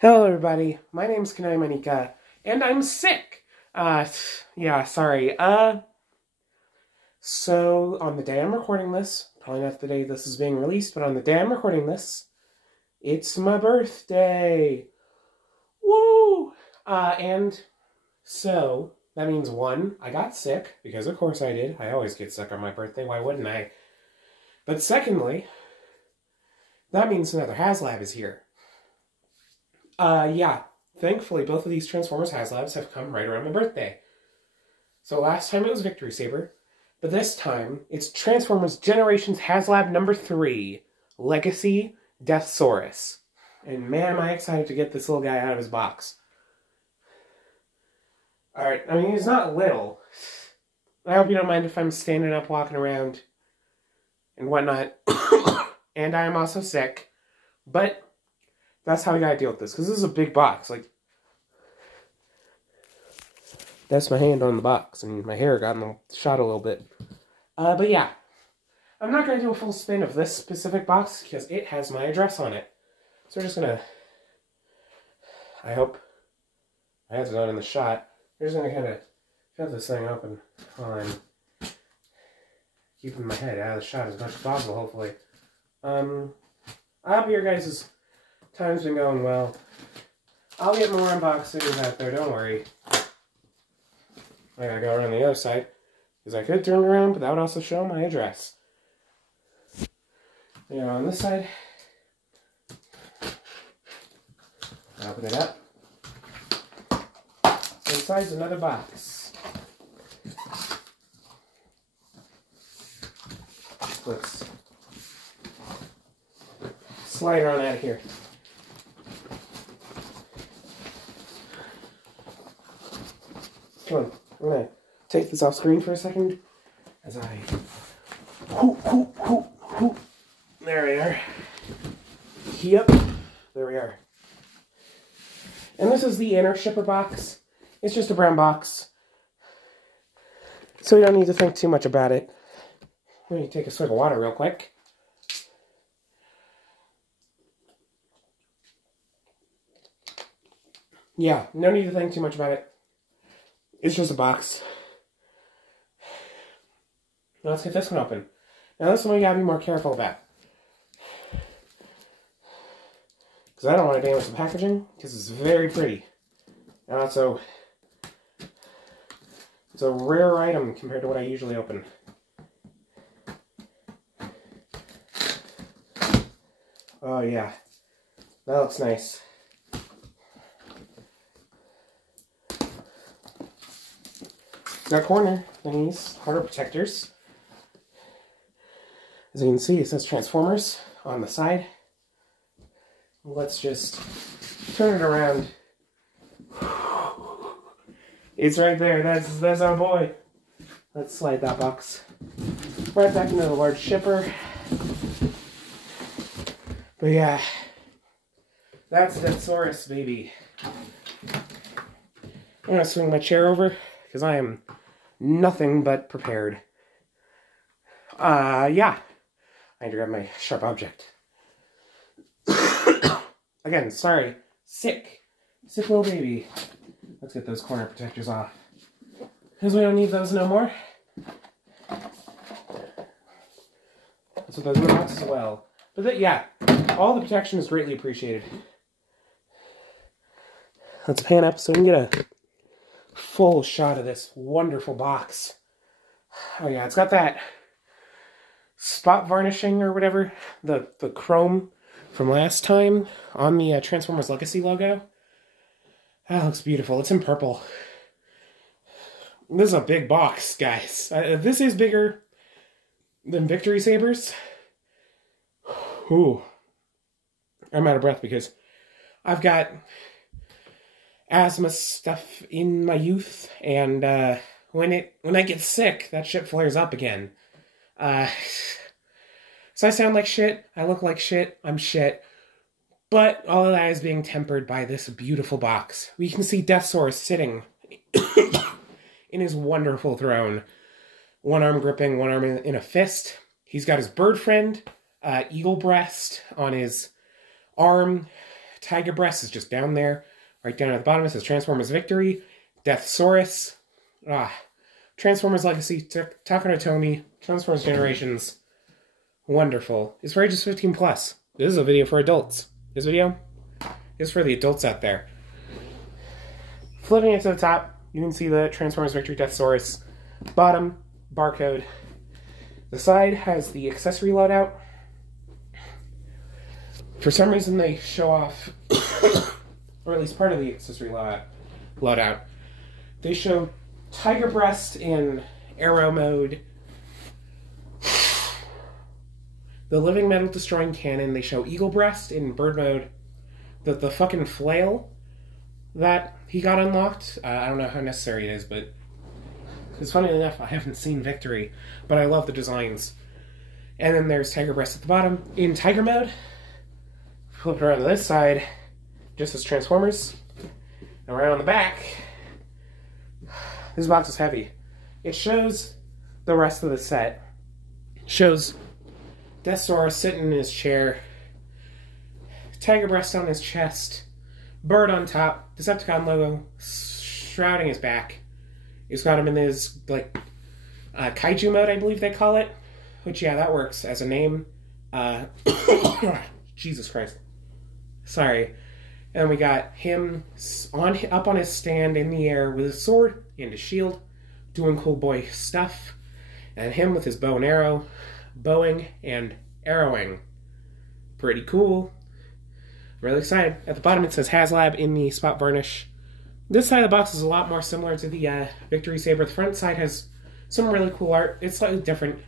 Hello everybody, my name's Kanai Manika, and I'm sick! Yeah, sorry. So, on the day I'm recording this, probably not the day this is being released, but on the day I'm recording this, it's my birthday! Woo! And so, that means one, I got sick, because of course I did. I always get sick on my birthday, why wouldn't I? But secondly, that means another Haslab is here. Yeah. Thankfully, both of these Transformers Haslabs have come right around my birthday. So last time it was Victory Saber, but this time it's Transformers Generations Haslab number 3, Legacy Deathsaurus. And man, am I excited to get this little guy out of his box. Alright, I mean, he's not little. I hope you don't mind if I'm standing up, walking around, and whatnot. And I am also sick, but that's how we gotta deal with this, because this is a big box. Like, that's my hand on the box, and my hair got in the shot a little bit. But yeah, I'm not gonna do a full spin of this specific box, because it has my address on it. So we're just gonna, I hope my head's not in the shot. We're just gonna kind of shove this thing open while I'm keeping my head out of the shot as much as possible, hopefully. I hope your guys' time's been going well. I'll get more unboxings out there, don't worry. I gotta go around the other side, because I could turn around, but that would also show my address. You know, on this side, open it up. Inside's another box. Let's slide her on out of here. Come on, I'm gonna take this off screen for a second as I There we are. Yep, there we are. And this is the inner shipper box. It's just a brown box, so you don't need to think too much about it. Let me take a swig of water real quick. Yeah, no need to think too much about it. It's just a box. Now let's get this one open. Now this one we gotta be more careful about, because I don't want to damage the packaging, because it's very pretty. And also, it's a rare item compared to what I usually open. Oh yeah, that looks nice. It's got corner thingies, hardware protectors. As you can see, it says Transformers on the side. Let's just turn it around. It's right there. That's our boy. Let's slide that box right back into the large shipper. But yeah, that's Deathsaurus, baby. I'm gonna swing my chair over, because I am nothing but prepared. Yeah. I need to grab my sharp object. Again, sorry. Sick. Sick little baby. Let's get those corner protectors off, because we don't need those no more. Let's put those in the box as well. But yeah, all the protection is greatly appreciated. Let's pan up so we can get a full shot of this wonderful box. Oh yeah, it's got that spot varnishing or whatever, the chrome from last time on the Transformers Legacy logo. That looks beautiful. It's in purple. This is a big box, guys. This is bigger than Victory Sabers. Ooh. I'm out of breath because I've got asthma stuff in my youth, and when I get sick, that shit flares up again. So I sound like shit, I look like shit, I'm shit, but all of that is being tempered by this beautiful box. We can see Deathsaurus sitting in his wonderful throne, one arm gripping, one arm in a fist. He's got his bird friend, Eagle Breast, on his arm, Tiger Breast is just down there. Right down at the bottom it says Transformers Victory. Deathsaurus. Transformers Legacy. Takara Tomy. Transformers Generations. Wonderful. It's for ages 15 plus. This is a video for adults. This video is for the adults out there. Flipping it to the top, you can see the Transformers Victory Deathsaurus. Bottom, barcode. The side has the accessory loadout. For some reason they show off, or at least part of the accessory loadout. They show Tiger Breast in Arrow mode. The Living Metal Destroying Cannon, they show Eagle Breast in Bird mode. The fucking flail that he got unlocked, I don't know how necessary it is, but it's funny enough, I haven't seen Victory, but I love the designs. And then there's Tiger Breast at the bottom. In Tiger mode, flip it around to this side, just as Transformers. And around on the back, this box is heavy. It shows the rest of the set. It shows Deathsaurus sitting in his chair, Tiger Breast on his chest, Bird on top, Decepticon logo shrouding his back. He's got him in his, like, kaiju mode, I believe they call it. Which, yeah, that works as a name. Jesus Christ. Sorry. And we got him up on his stand in the air with his sword and his shield, doing cool boy stuff. And him with his bow and arrow, bowing and arrowing. Pretty cool. Really excited. At the bottom it says Haslab in the spot varnish. This side of the box is a lot more similar to the Victory Saber. The front side has some really cool art. It's slightly different.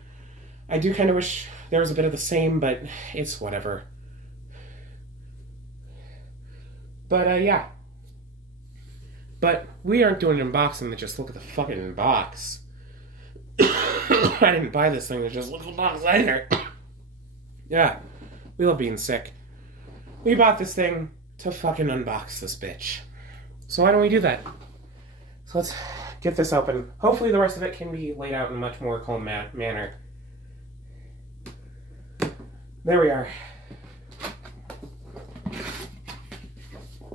I do kind of wish there was a bit of the same, but it's whatever. But, yeah. But we aren't doing an unboxing to just look at the fucking box. I didn't buy this thing to just look at the box either. Yeah, we love being sick. We bought this thing to fucking unbox this bitch. So why don't we do that? So let's get this open. Hopefully the rest of it can be laid out in a much more calm manner. There we are.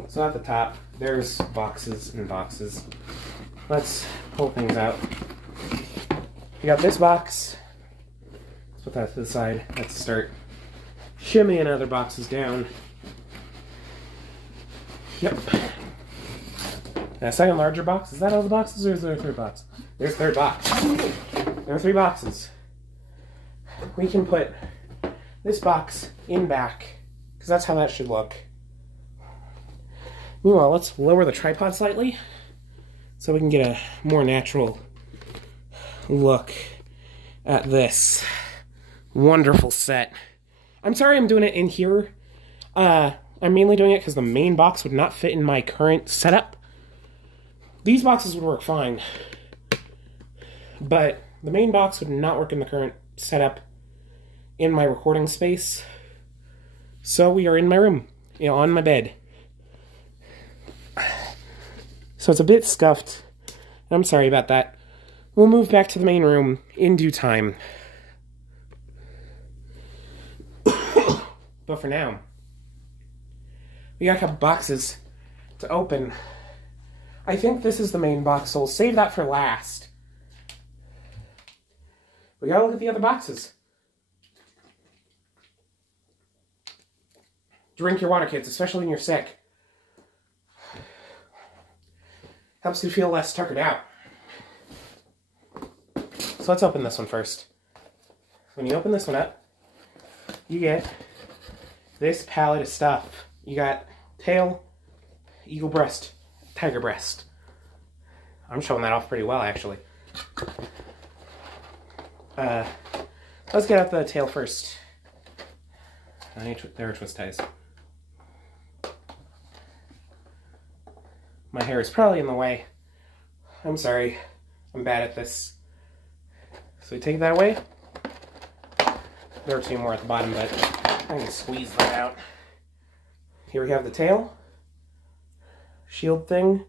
So at the top, there's boxes and boxes. Let's pull things out. We got this box. Let's put that to the side. Let's start shimmying other boxes down. Yep. And a second larger box. Is that all the boxes, or is there a third box? There's a third box. There are 3 boxes. We can put this box in back, because that's how that should look. Meanwhile, let's lower the tripod slightly, so we can get a more natural look at this wonderful set. I'm sorry I'm doing it in here. I'm mainly doing it because the main box would not fit in my current setup. These boxes would work fine, but the main box would not work in the current setup in my recording space. So we are in my room, on my bed. So it's a bit scuffed. I'm sorry about that. We'll move back to the main room in due time. But for now, we got a couple boxes to open. I think this is the main box, so we'll save that for last. We gotta look at the other boxes. Drink your water, kids, especially when you're sick. Helps you feel less tuckered out. So let's open this one first. When you open this one up, you get this palette of stuff. You got tail, eagle breast, tiger breast. I'm showing that off pretty well, actually. Let's get out the tail first. There are twist ties. My hair is probably in the way. I'm sorry. I'm bad at this. So we take that away. There are 2 more at the bottom, but I can squeeze that out. Here we have the tail. Shield thing.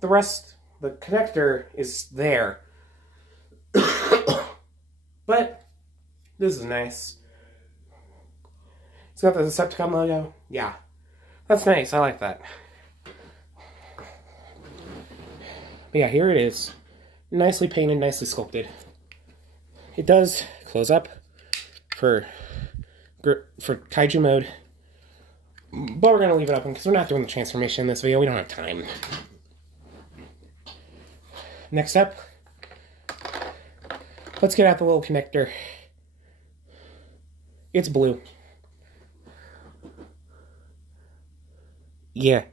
The rest, the connector is there. But this is nice. It's got the Decepticon logo. Yeah. That's nice. I like that. But yeah, here it is. Nicely painted, nicely sculpted. It does close up for kaiju mode. But we're going to leave it open because we're not doing the transformation in this video. We don't have time. Next up, let's get out the little connector. It's blue. Yeah,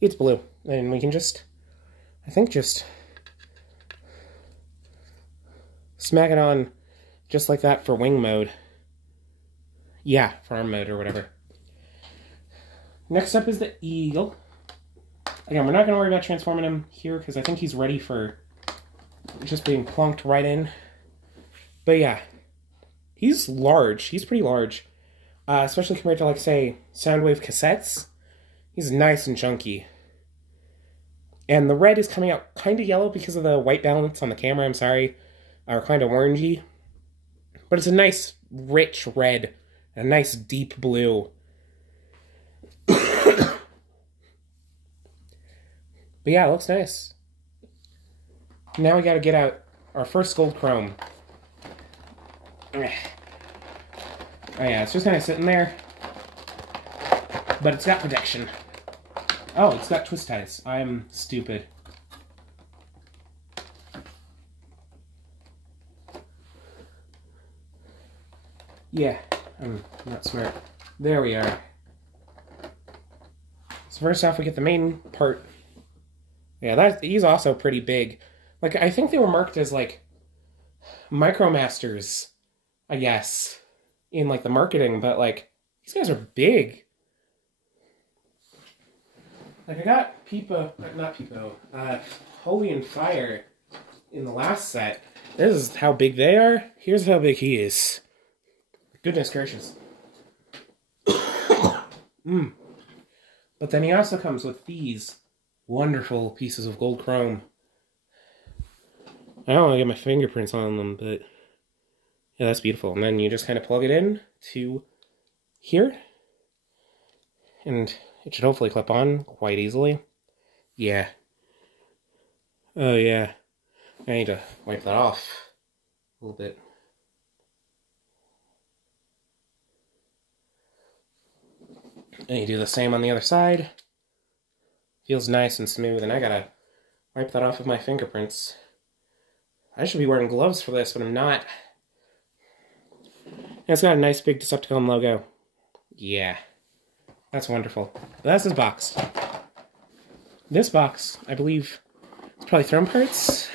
it's blue. And we can just, I think just smack it on just like that for wing mode. Yeah, for arm mode or whatever. Next up is the eagle. Again, we're not going to worry about transforming him here because I think he's ready for just being plunked right in. But yeah, he's large. He's pretty large. Especially compared to, like, say, Soundwave cassettes. He's nice and chunky. And the red is coming out kind of yellow because of the white balance on the camera, I'm sorry. Or kind of orangey. But it's a nice, rich red. A nice, deep blue. But yeah, it looks nice. Now we gotta get out our first gold chrome. Oh yeah, it's just kind of sitting there. But it's got protection. Oh, it's got twist ties. I'm stupid. Yeah, I'm not smart. There we are. So first off, we get the main part. Yeah, he's also pretty big. Like, I think they were marked as, like, Micromasters, I guess, in, like, the marketing, but, like, these guys are big. Like, I got not Peepo, Holy and Fire in the last set. This is how big they are. Here's how big he is. Goodness gracious. But then he also comes with these wonderful pieces of gold chrome. I don't want to get my fingerprints on them, but yeah, that's beautiful. And then you just kind of plug it in to here. And it should hopefully clip on quite easily. Yeah. Oh, yeah. I need to wipe that off a little bit. And you do the same on the other side. Feels nice and smooth, and I gotta wipe that off with my fingerprints. I should be wearing gloves for this, but I'm not. And it's got a nice big Decepticon logo. Yeah. That's wonderful. But that's his box. This box, I believe, is probably throne parts?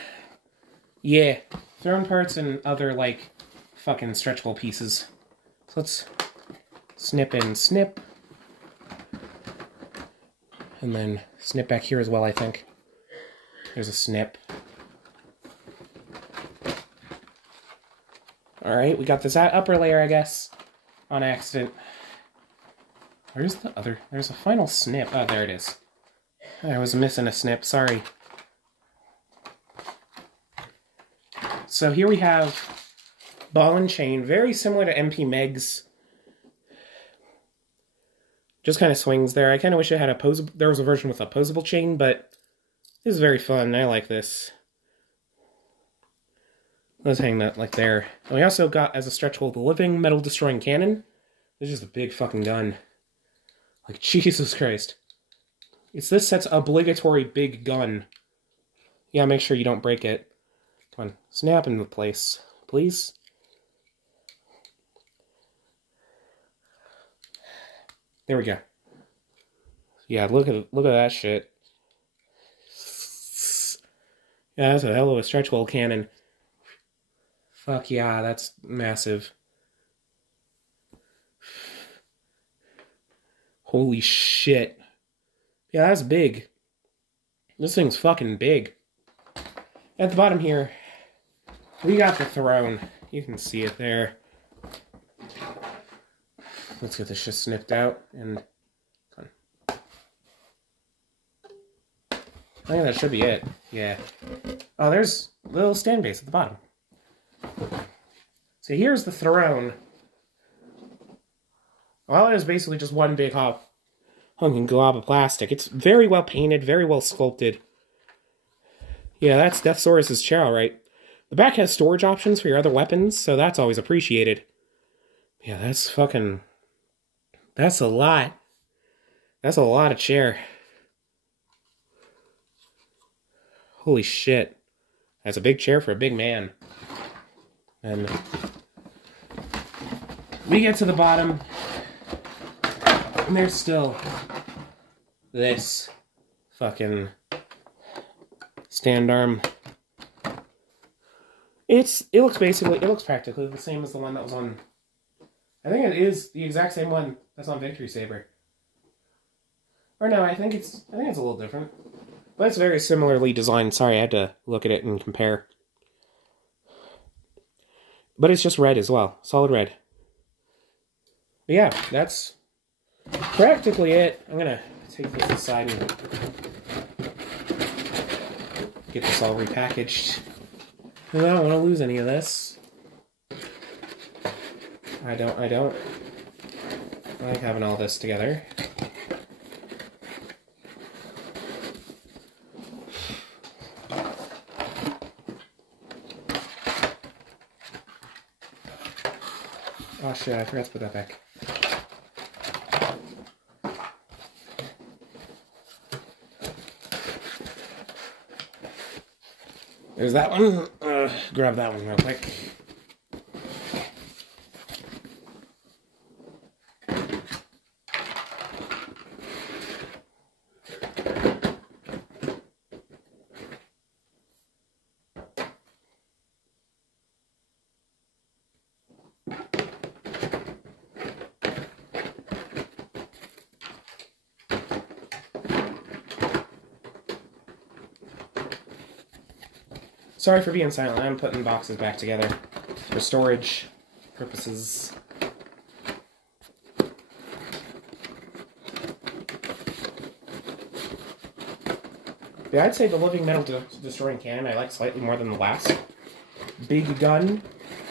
Yeah. Throne parts and other, like, fucking stretchable pieces. So let's snip and snip. And then snip back here as well, I think. There's a snip. Alright, we got this upper layer, I guess, on accident. Where's the other? There's a final snip. Oh, there it is. I was missing a snip, sorry. So here we have ball and chain, very similar to MP Meg's. Just kind of swings there. I kind of wish it had there was a version with opposable chain, but this is very fun. I like this. Let's hang that like there. And we also got, as a stretchable, the Living Metal Destroying Cannon. This is just a big fucking gun. Like, Jesus Christ. It's this set's obligatory big gun. Yeah, make sure you don't break it. Come on, snap into place, please. There we go. Yeah, look at that shit. Yeah, that's a hell of a stretchable cannon. Fuck yeah, that's massive. Holy shit. Yeah, that's big. This thing's fucking big. At the bottom here, we got the throne. You can see it there. Let's get this shit snipped out, and I think that should be it. Yeah. Oh, there's a little stand base at the bottom. So here's the throne. Well, it is basically just one big hunking glob of plastic. It's very well painted, very well sculpted. Yeah, that's Deathsaurus' chair, all right. The back has storage options for your other weapons, so that's always appreciated. Yeah, that's fucking... That's a lot. That's a lot of chair. Holy shit. That's a big chair for a big man. And we get to the bottom, and there's still this fucking stand arm. It looks practically the same as the one that was on, I think it is the exact same one that's on Victory Saber. Or no, I think it's a little different. But it's very similarly designed. Sorry, I had to look at it and compare. But it's just red as well. Solid red. But yeah, that's practically it. I'm gonna take this aside and get this all repackaged. I don't want to lose any of this. I don't. I like having all this together. Oh shit, I forgot to put that back. There's that one. Grab that one real quick. Sorry for being silent. I'm putting boxes back together for storage purposes. Yeah, I'd say the living metal destroying cannon I like slightly more than the last. Big gun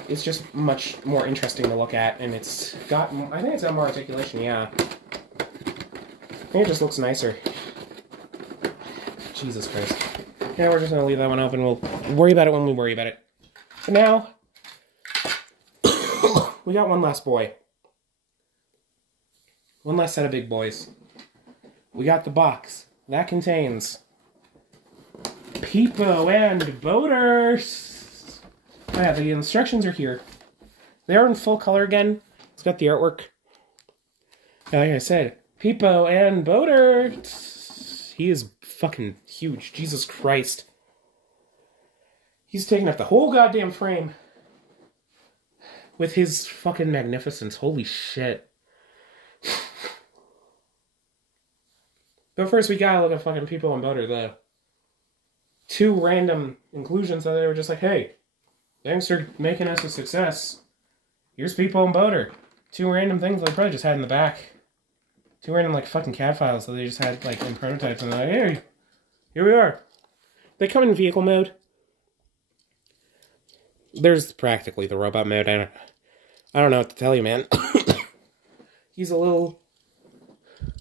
is just much more interesting to look at, and it's got, I think it's got more articulation, yeah. I think it just looks nicer. Jesus Christ. Yeah, we're just going to leave that one open. We'll worry about it when we worry about it. For now, we got one last boy. One last set of big boys. We got the box. That contains Peepo and Boaters. Oh yeah, the instructions are here. They are in full color again. It's got the artwork. Like I said, Peepo and Boaters. He is fucking huge. Jesus Christ. He's taking up the whole goddamn frame with his fucking magnificence. Holy shit. But first we gotta look at fucking Peepo and Boater, the two random inclusions that they were just like, hey, thanks for making us a success. Here's Peepo and Boater. Two random things they probably just had in the back. Two random, like, fucking CAD files that they just had, like, in prototypes, and they're like, hey, here we are. They come in vehicle mode. There's practically the robot mode. I don't know what to tell you, man. He's a little...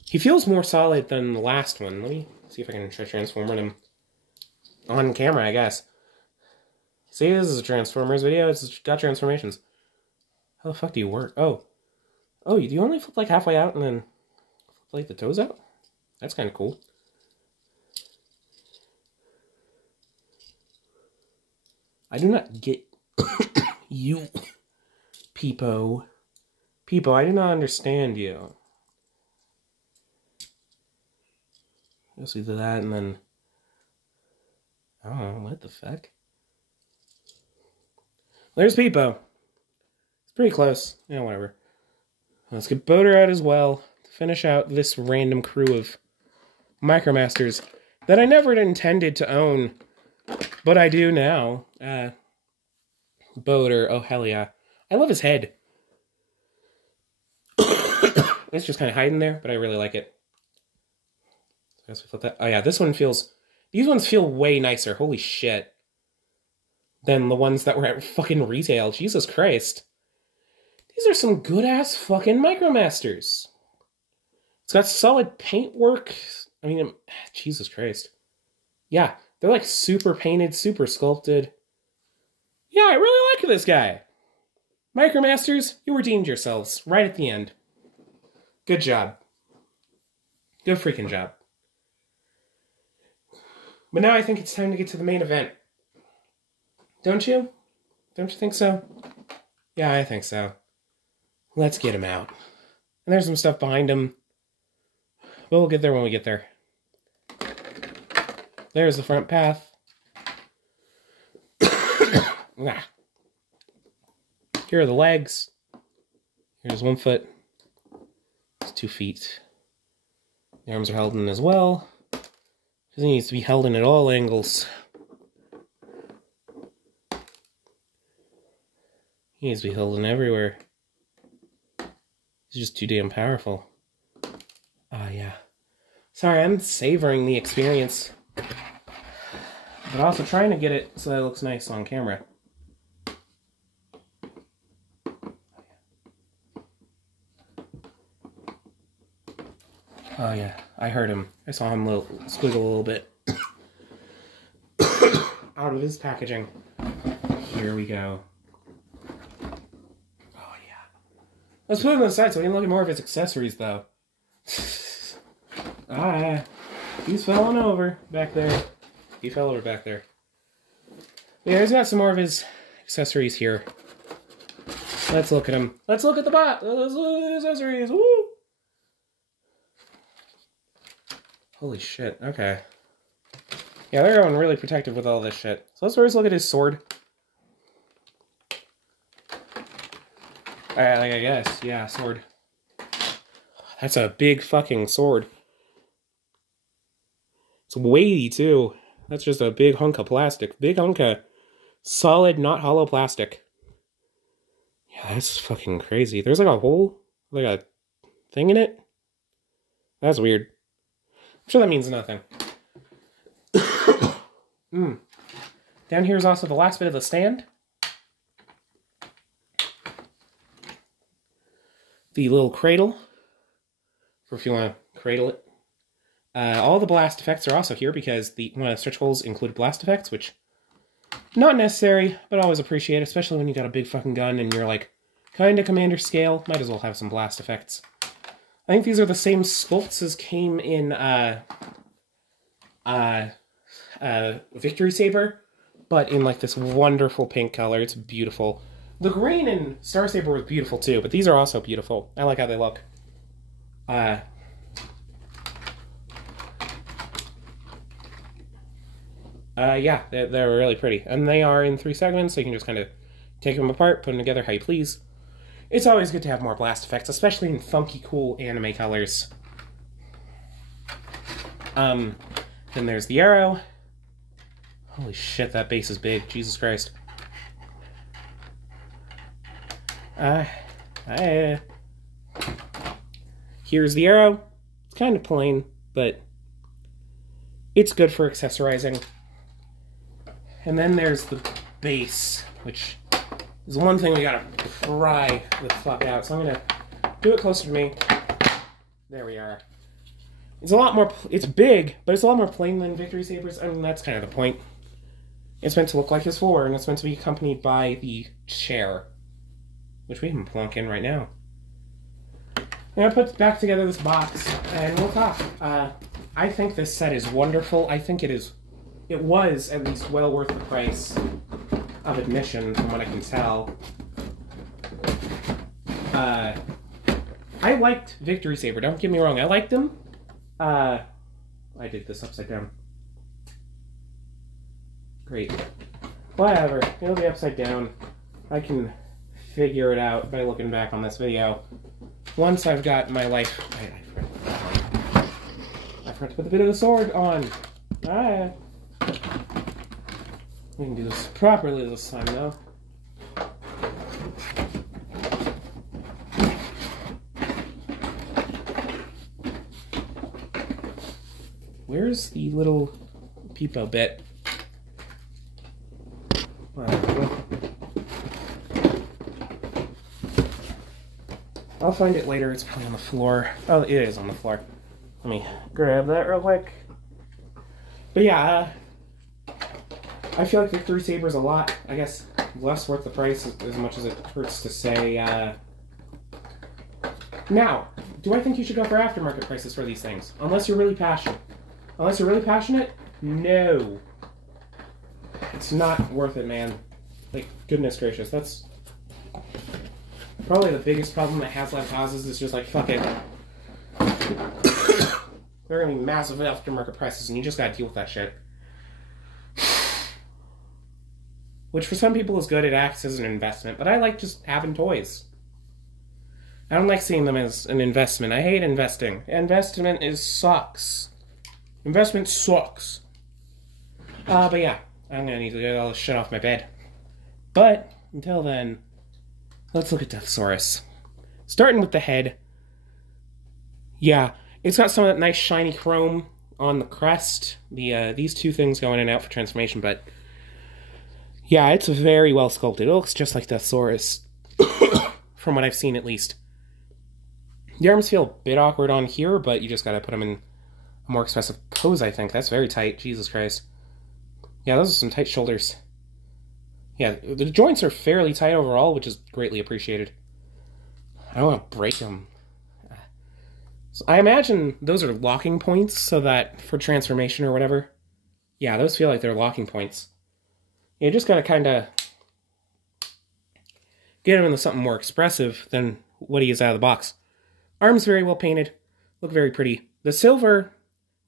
He feels more solid than the last one. Let me see if I can try transforming him on camera, I guess. See, this is a Transformers video. It's got transformations. How the fuck do you work? Oh. Oh, do you only flip, like, halfway out and then... like the toes out? That's kind of cool. I do not get you, Peepo. Peepo, I do not understand you. Let's do that and then... I don't know, what the fuck? There's Peepo. It's pretty close. Yeah, whatever. Let's get Boater out as well. Finish out this random crew of Micromasters that I never intended to own, but I do now. Boater, oh hell yeah. I love his head. It's just kind of hiding there, but I really like it. I guess we flip that. Oh yeah, this one feels... These ones feel way nicer, holy shit, than the ones that were at fucking retail. Jesus Christ. These are some good-ass fucking Micromasters. It's got solid paintwork. I mean, Jesus Christ. Yeah, they're like super painted, super sculpted. Yeah, I really like this guy. Micromasters, you redeemed yourselves right at the end. Good job. Good freaking job. But now I think it's time to get to the main event. Don't you? Don't you think so? Yeah, I think so. Let's get him out. And there's some stuff behind him. But we'll get there when we get there. There's the front path. Here are the legs. Here's 1 foot. It's 2 feet. The arms are held in as well. Because he needs to be held in at all angles. He needs to be held in everywhere. He's just too damn powerful. Ah, yeah. Sorry, I'm savoring the experience. But also trying to get it so that it looks nice on camera. Oh yeah, I heard him. I saw him squiggle a little bit. Out of his packaging. Here we go. Oh yeah. Let's put him aside so we can look at more of his accessories though. Ah, he's falling over back there. He fell over back there. Yeah, he's got some more of his accessories here. Let's look at him. Let's look at the bot. Let's look at the accessories. Woo! Holy shit, okay. Yeah, they're going really protective with all this shit. So let's first look at his sword. Alright, like I guess. Yeah, sword. That's a big fucking sword. It's weighty, too. That's just a big hunk of plastic. Big hunk of solid, not hollow plastic. Yeah, that's fucking crazy. There's like a hole, like a thing in it. That's weird. I'm sure that means nothing. Down here is also the last bit of the stand. The little cradle, for if you want to cradle it. All the blast effects are also here because one of the stretch holes include blast effects, which not necessary, but always appreciate, especially when you got a big fucking gun and you're like kind of commander scale. Might as well have some blast effects. I think these are the same sculpts as came in Victory Saber, but in like this wonderful pink color. It's beautiful. The green in Star Saber was beautiful too, but these are also beautiful. I like how they look. Yeah, they're really pretty. And they are in 3 segments, so you can just kind of take them apart, put them together how you please. It's always good to have more blast effects, especially in funky, cool anime colors. Then there's the arrow. Holy shit, that base is big. Jesus Christ. Here's the arrow. It's kind of plain, but it's good for accessorizing. And then there's the base, which is one thing we gotta pry the fuck out. So I'm gonna do it closer to me. There we are. It's a lot more, it's big, but it's a lot more plain than Victory Sabers. I mean, that's kind of the point. It's meant to look like his floor, and it's meant to be accompanied by the chair, which we can plunk in right now. I'm gonna put back together this box, and we'll talk. I think this set is wonderful. I think it was at least well worth the price of admission, from what I can tell. I liked Victory Saber, don't get me wrong, I liked him. I did this upside down. Great. Whatever, it'll be upside down. I can figure it out by looking back on this video. Once I've got my life... I forgot to put the bit of the sword on. Alright. We can do this properly this time, though. Where's the little peepo bit? I'll find it later. It's probably on the floor. Oh, it is on the floor. Let me grab that real quick. But yeah, I feel like Victory Saber is a lot, I guess, less worth the price as much as it hurts to say. Now, do I think you should go for aftermarket prices for these things? Unless you're really passionate. Unless you're really passionate, no. It's not worth it, man. Like, goodness gracious, that's probably the biggest problem that Haslab causes is just like, fuck it. There are gonna be massive aftermarket prices and you just gotta deal with that shit. Which for some people is good, it acts as an investment, but I like just having toys. I don't like seeing them as an investment. I hate investing. Investment sucks. Investment sucks. But yeah, I'm gonna need to get all this shit off my bed. But, until then, let's look at Deathsaurus. Starting with the head. Yeah, it's got some of that nice shiny chrome on the crest. These two things go in and out for transformation, but yeah, it's very well sculpted. It looks just like Deathsaurus, from what I've seen at least. The arms feel a bit awkward on here, but you just gotta put them in a more expressive pose, I think. That's very tight, Jesus Christ. Yeah, those are some tight shoulders. Yeah, the joints are fairly tight overall, which is greatly appreciated. I don't want to break them. So I imagine those are locking points, so that for transformation or whatever. Yeah, those feel like they're locking points. You just gotta kind of get him into something more expressive than what he is out of the box. Arms very well painted, look very pretty. The silver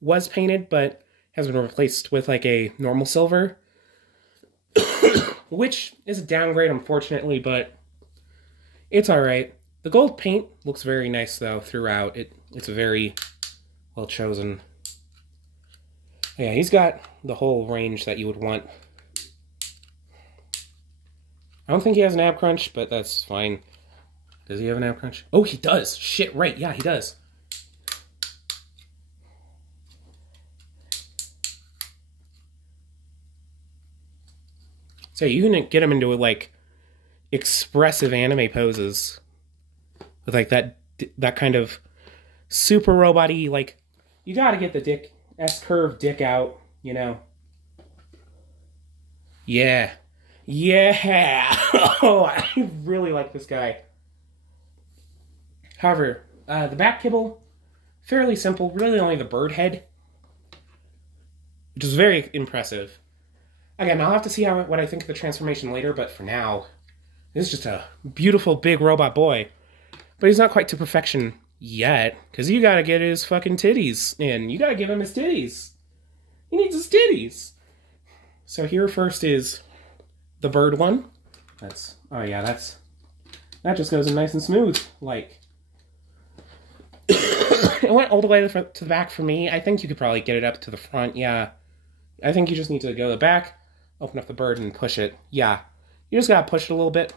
was painted, but has been replaced with like a normal silver, which is a downgrade, unfortunately, but it's alright. The gold paint looks very nice, though, throughout. It's very well chosen. Yeah, he's got the whole range that you would want. I don't think he has an ab crunch, but that's fine. Does he have an ab crunch? Oh, he does! Shit, right, yeah, he does. So you can get him into, like, expressive anime poses. With, like, that kind of super robot-y, like, you gotta get the S-curve dick out, you know? Yeah. Yeah! Oh, I really like this guy. However, the back kibble, fairly simple, really only the bird head, which is very impressive. Again, I'll have to see what I think of the transformation later, but for now, this is just a beautiful big robot boy. But he's not quite to perfection yet, because you gotta get his fucking titties in. You gotta give him his titties. He needs his titties. So here first is the bird one. Oh yeah, that just goes in nice and smooth, like. It went all the way to the back for me. I think you could probably get it up to the front, yeah. I think you just need to go to the back, open up the bird, and push it. Yeah, you just gotta push it a little bit,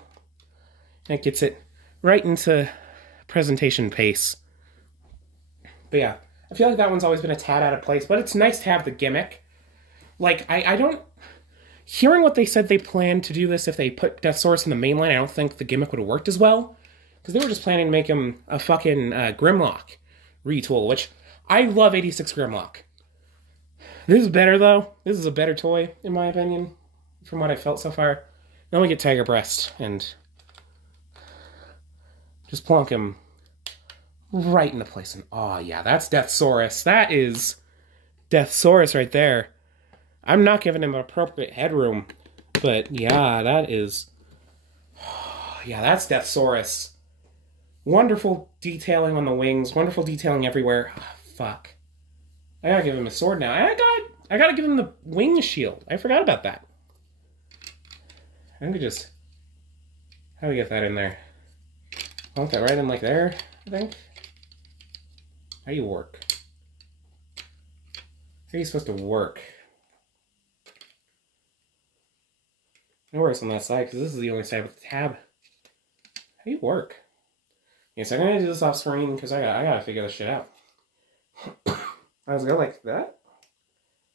and it gets it right into presentation pace. But yeah, I feel like that one's always been a tad out of place, but it's nice to have the gimmick. Like, I don't... Hearing what they said they planned to do this if they put Deathsaurus in the mainline, I don't think the gimmick would have worked as well. Because they were just planning to make him a fucking Grimlock retool, which I love 86 Grimlock. This is better, though. This is a better toy, in my opinion, from what I've felt so far. Then we get Tiger Breast, and just plonk him right into place. And oh yeah, that's Deathsaurus. That is Deathsaurus right there. I'm not giving him appropriate headroom, but yeah, that is... Yeah, that's Deathsaurus. Wonderful detailing on the wings, wonderful detailing everywhere. Oh, fuck. I gotta give him a sword now. I gotta give him the wing shield. I forgot about that. I could just... How do we get that in there? Plonk that right in like there, I think. How do you work? How are you supposed to work? It works on that side, because this is the only side with the tab. How do you work? Yes, I'm gonna do this off screen, because I gotta figure this shit out. I was go like that?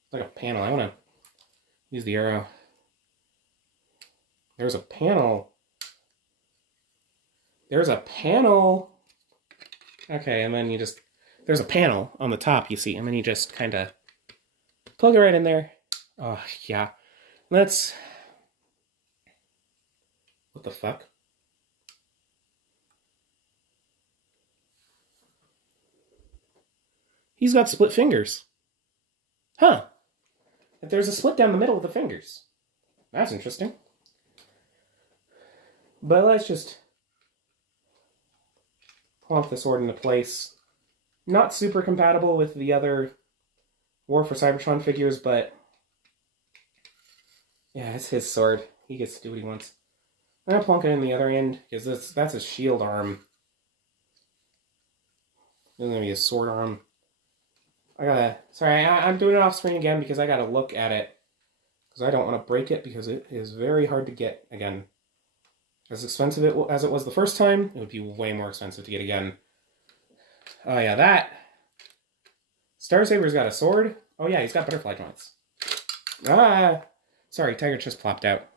It's like a panel. I wanna use the arrow. There's a panel. There's a panel. Okay, and then you just... There's a panel on the top, you see, and then you just kind of plug it right in there. Oh, yeah. Let's... What the fuck? He's got split fingers. Huh. There's a split down the middle of the fingers. That's interesting. But let's just plonk the sword into place. Not super compatible with the other War for Cybertron figures, but yeah, it's his sword. He gets to do what he wants. I'm gonna plonk it in the other end, because that's his shield arm. This is gonna be his sword arm. Sorry, I'm doing it off screen again because I gotta look at it. Because I don't want to break it, because it is very hard to get again. As expensive as it was the first time, it would be way more expensive to get again. Oh yeah, that. Star Saber's got a sword. Oh yeah, he's got butterfly joints. Ah! Sorry, Tiger just plopped out.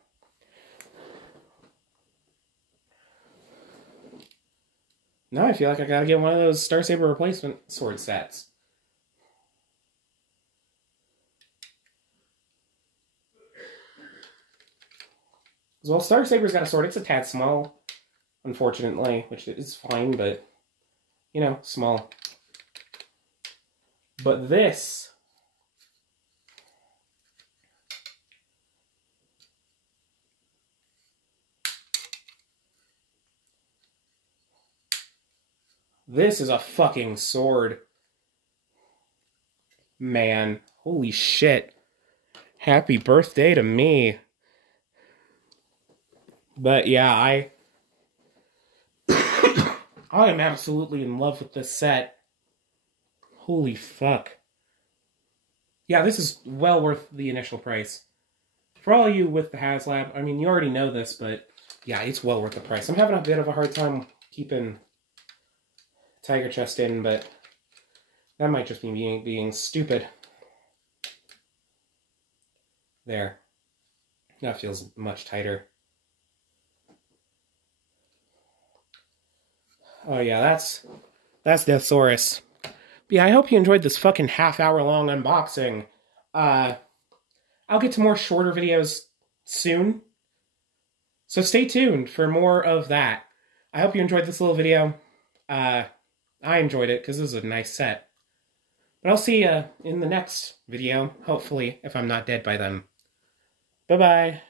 Now I feel like I gotta get one of those Star Saber replacement sword sets. Well, Star Saber's got a sword. It's a tad small, unfortunately, which is fine, but, you know, small. But this... This is a fucking sword. Man, holy shit. Happy birthday to me. But yeah, I am absolutely in love with this set. Holy fuck. Yeah, this is well worth the initial price. For all you with the Haslab, I mean, you already know this, but yeah, it's well worth the price. I'm having a bit of a hard time keeping Tiger Chest in, but that might just be being stupid. There. That feels much tighter. Oh yeah, that's Deathsaurus. But yeah, I hope you enjoyed this fucking half-hour-long unboxing. I'll get to more shorter videos soon. So stay tuned for more of that. I hope you enjoyed this little video. I enjoyed it, because this is a nice set. But I'll see you in the next video, hopefully, if I'm not dead by then. Bye-bye.